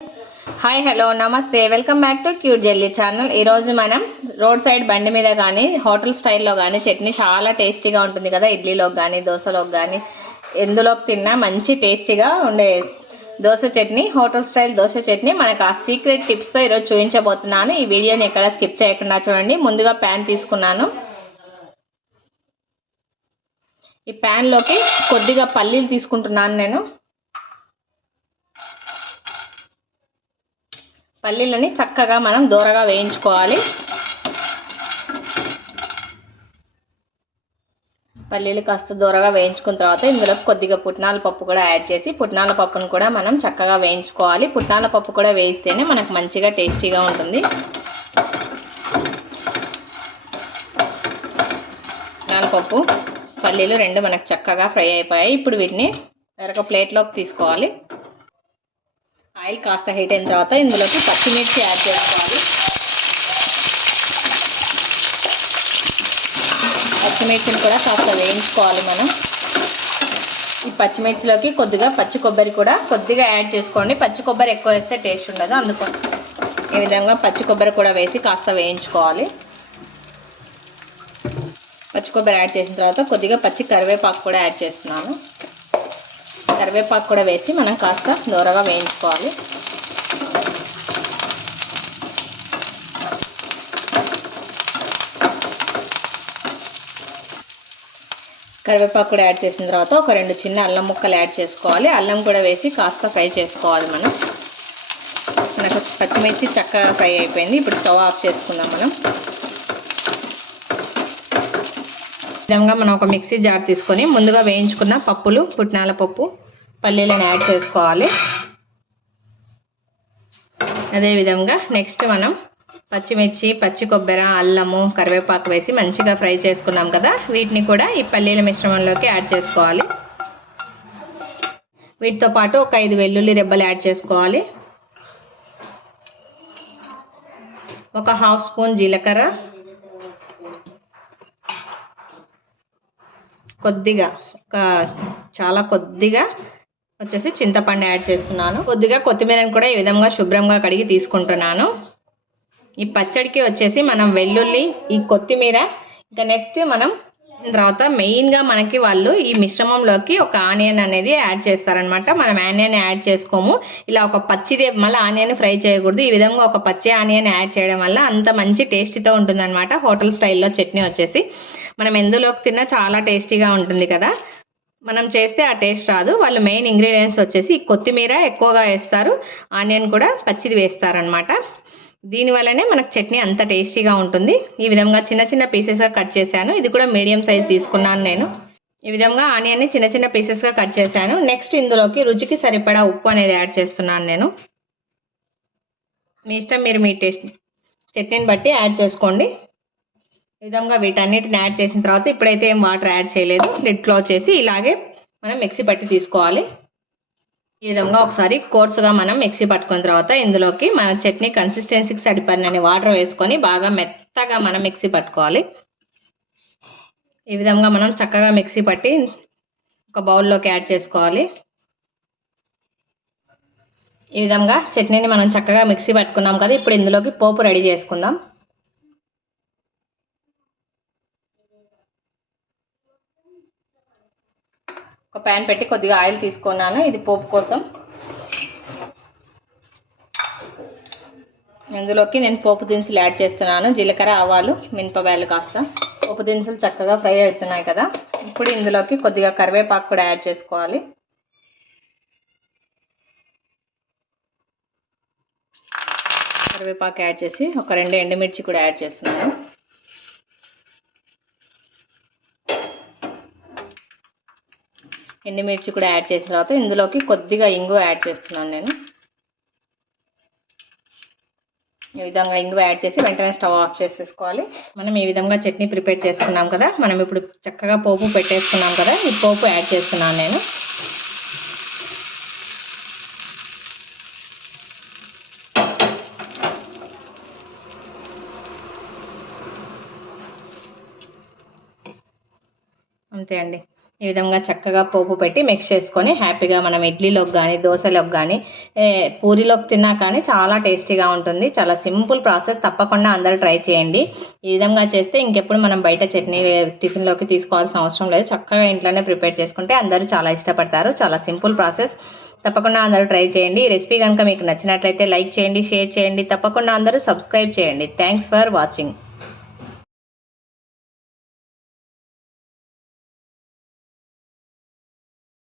Hi hello నమస్తే welcome back to cute jelly channel. ఈరోజు మనం రోడ్ సైడ్ బండి మీద కానీ హోటల్ స్టైల్లో కానీ చట్నీ చాలా టేస్టీగా ఉంటుంది కదా. ఇడ్లీలోకి కానీ దోశలోకి కానీ ఎందులోకి తిన్నా మంచి టేస్టీగా ఉండే దోశ చట్నీ, హోటల్ స్టైల్ దోశ చట్నీ మనకు ఆ సీక్రెట్ టిప్స్తో ఈరోజు చూపించబోతున్నాను. ఈ వీడియోని ఎక్కడ స్కిప్ చేయకుండా చూడండి. ముందుగా ప్యాన్ తీసుకున్నాను. ఈ ప్యాన్లోకి కొద్దిగా పల్లీలు తీసుకుంటున్నాను నేను. పల్లీలని చక్కగా మనం దూరగా వేయించుకోవాలి. పల్లీలు కాస్త దూరగా వేయించుకున్న తర్వాత ఇందులో కొద్దిగా పుట్నాల పప్పు కూడా యాడ్ చేసి పుట్నాల పప్పును కూడా మనం చక్కగా వేయించుకోవాలి. పుట్నాల పప్పు కూడా వేయిస్తేనే మనకు మంచిగా టేస్టీగా ఉంటుంది. పుట్నాల పప్పు పల్లీలు రెండు మనకు చక్కగా ఫ్రై అయిపోయాయి. ఇప్పుడు వీటిని వేరొక ప్లేట్లోకి తీసుకోవాలి. ఆయిల్ కాస్త హీట్ అయిన తర్వాత ఇందులోకి పచ్చిమిర్చి యాడ్ చేసుకోవాలి. పచ్చిమిర్చిని కూడా కాస్త వేయించుకోవాలి మనం. ఈ పచ్చిమిర్చిలోకి కొద్దిగా పచ్చి కొబ్బరి కూడా కొద్దిగా యాడ్ చేసుకోండి. పచ్చి కొబ్బరి ఎక్కువ వేస్తే టేస్ట్ ఉండదు, అందుకని ఈ విధంగా పచ్చి కొబ్బరి కూడా వేసి కాస్త వేయించుకోవాలి. పచ్చి కొబ్బరి యాడ్ చేసిన తర్వాత కొద్దిగా పచ్చి కరివేపాకు కూడా యాడ్ చేస్తున్నాను. కరివేపాకు కూడా వేసి మనం కాస్త దూరగా వేయించుకోవాలి. కరివేపాకు కూడా యాడ్ చేసిన తర్వాత ఒక 2 చిన్న అల్లం ముక్కలు యాడ్ చేసుకోవాలి. అల్లం కూడా వేసి కాస్త ఫ్రై చేసుకోవాలి మనం. మనకు పచ్చిమిర్చి చక్కగా ఫ్రై అయిపోయింది. ఇప్పుడు స్టవ్ ఆఫ్ చేసుకుందాం మనం. ఈ విధంగా మనం ఒక మిక్సీ జార్ తీసుకొని ముందుగా వేయించుకున్న పప్పులు, పుట్నాల పప్పు, పల్లీలను యాడ్ చేసుకోవాలి. అదేవిధంగా నెక్స్ట్ మనం పచ్చిమిర్చి, పచ్చి కొబ్బరి, అల్లము, కరివేపాకు వేసి మంచిగా ఫ్రై చేసుకున్నాం కదా, వీటిని కూడా ఈ పల్లీల మిశ్రమంలోకి యాడ్ చేసుకోవాలి. వీటితో పాటు ఒక 5 వెల్లుల్లి రెబ్బలు యాడ్ చేసుకోవాలి. ఒక 1/2 స్పూన్ జీలకర్ర, చాలా కొద్దిగా వచ్చేసి చింతపండు యాడ్ చేస్తున్నాను. కొద్దిగా కొత్తిమీరని కూడా ఈ విధంగా శుభ్రంగా కడిగి తీసుకుంటున్నాను. ఈ పచ్చడికి వచ్చేసి మనం వెల్లుల్లి, ఈ కొత్తిమీర, ఇంకా నెక్స్ట్ మనం తర్వాత మెయిన్గా మనకి వాళ్ళు ఈ మిశ్రమంలోకి ఒక ఆనియన్ అనేది యాడ్ చేస్తారనమాట. మనం ఆనియన్ యాడ్ చేసుకోము. ఇలా ఒక పచ్చిదే, మళ్ళీ ఆనియన్ ఫ్రై చేయకూడదు. ఈ విధంగా ఒక పచ్చి ఆనియన్ యాడ్ చేయడం వల్ల అంత మంచి టేస్టీతో ఉంటుందన్నమాట. హోటల్ స్టైల్లో చట్నీ వచ్చేసి మనం ఎందులోకి తిన్నా చాలా టేస్టీగా ఉంటుంది కదా. మనం చేస్తే ఆ టేస్ట్ రాదు. వాళ్ళు మెయిన్ ఇంగ్రీడియంట్స్ వచ్చేసి కొత్తిమీర ఎక్కువగా వేస్తారు, ఆనియన్ కూడా పచ్చిది వేస్తారనమాట. దీనివల్లనే మనకు చట్నీ అంత టేస్టీగా ఉంటుంది. ఈ విధంగా చిన్న చిన్న పీసెస్గా కట్ చేశాను. ఇది కూడా మీడియం సైజ్ తీసుకున్నాను నేను. ఈ విధంగా ఆనియన్ని చిన్న చిన్న పీసెస్గా కట్ చేశాను. నెక్స్ట్ ఇందులోకి రుచికి సరిపడా ఉప్పు అనేది యాడ్ చేస్తున్నాను నేను. మీ ఇష్టం, మీరు మీ టేస్ట్ చట్నీని బట్టి యాడ్ చేసుకోండి. ఈ విధంగా వీటన్నిటిని యాడ్ చేసిన తర్వాత ఇప్పుడైతే ఏం వాటర్ యాడ్ చేయలేదు. లిడ్ క్లోజ్ చేసి ఇలాగే మనం మిక్సీ పట్టి తీసుకోవాలి. ఈ విధంగా ఒకసారి కోర్సుగా మనం మిక్సీ పట్టుకున్న తర్వాత ఇందులోకి మన చట్నీ కన్సిస్టెన్సీకి సరిపడినన్ని వాటర్ వేసుకొని బాగా మెత్తగా మనం మిక్సీ పట్టుకోవాలి. ఈ విధంగా మనం చక్కగా మిక్సీ పట్టి ఒక బౌల్లోకి యాడ్ చేసుకోవాలి. ఈ విధంగా చట్నీని మనం చక్కగా మిక్సీ పట్టుకున్నాం కదా. ఇప్పుడు ఇందులోకి పోపు రెడీ చేసుకుందాం. ఒక ప్యాన్ పెట్టి కొద్దిగా ఆయిల్ తీసుకున్నాను. ఇది పోపు కోసం. ఇందులోకి నేను పోపు దినుసులు యాడ్ చేస్తున్నాను. జీలకర్ర, ఆవాలు, మినపకాయలు కాస్త. పోపు దినుసులు చక్కగా ఫ్రై అవుతున్నాయి కదా. ఇప్పుడు ఇందులోకి కొద్దిగా కరివేపాకు కూడా యాడ్ చేసుకోవాలి. కరివేపాకు యాడ్ చేసి ఒక 2 ఎండుమిర్చి కూడా యాడ్ చేస్తున్నాను. ఎండుమిర్చి కూడా యాడ్ చేసిన తర్వాత ఇందులోకి కొద్దిగా ఇంగువ యాడ్ చేస్తున్నాను నేను. ఈ విధంగా ఇంగువ యాడ్ చేసి వెంటనే స్టవ్ ఆఫ్ చేసేసుకోవాలి. మనం ఈ విధంగా చట్నీ ప్రిపేర్ చేసుకున్నాం కదా. మనం ఇప్పుడు చక్కగా పోపు పెట్టేసుకున్నాం కదా. ఈ పోపు యాడ్ చేస్తున్నాను నేను. అంతే అండి. ఈ విధంగా చక్కగా పోపు పెట్టి మిక్స్ చేసుకొని హ్యాపీగా మనం ఇడ్లీలోకి కానీ దోశలోకి కానీ పూరిలోకి తిన్నా కానీ చాలా టేస్టీగా ఉంటుంది. చాలా సింపుల్ ప్రాసెస్, తప్పకుండా అందరూ ట్రై చేయండి. ఈ విధంగా చేస్తే ఇంకెప్పుడు మనం బయట చట్నీ టిఫిన్లోకి తీసుకోవాల్సిన అవసరం లేదు. చక్కగా ఇంట్లోనే ప్రిపేర్ చేసుకుంటే అందరూ చాలా ఇష్టపడతారు. చాలా సింపుల్ ప్రాసెస్, తప్పకుండా అందరూ ట్రై చేయండి. ఈ రెసిపీ కనుక మీకు నచ్చినట్లయితే లైక్ చేయండి, షేర్ చేయండి, తప్పకుండా అందరూ సబ్స్క్రైబ్ చేయండి. Thanks for watching.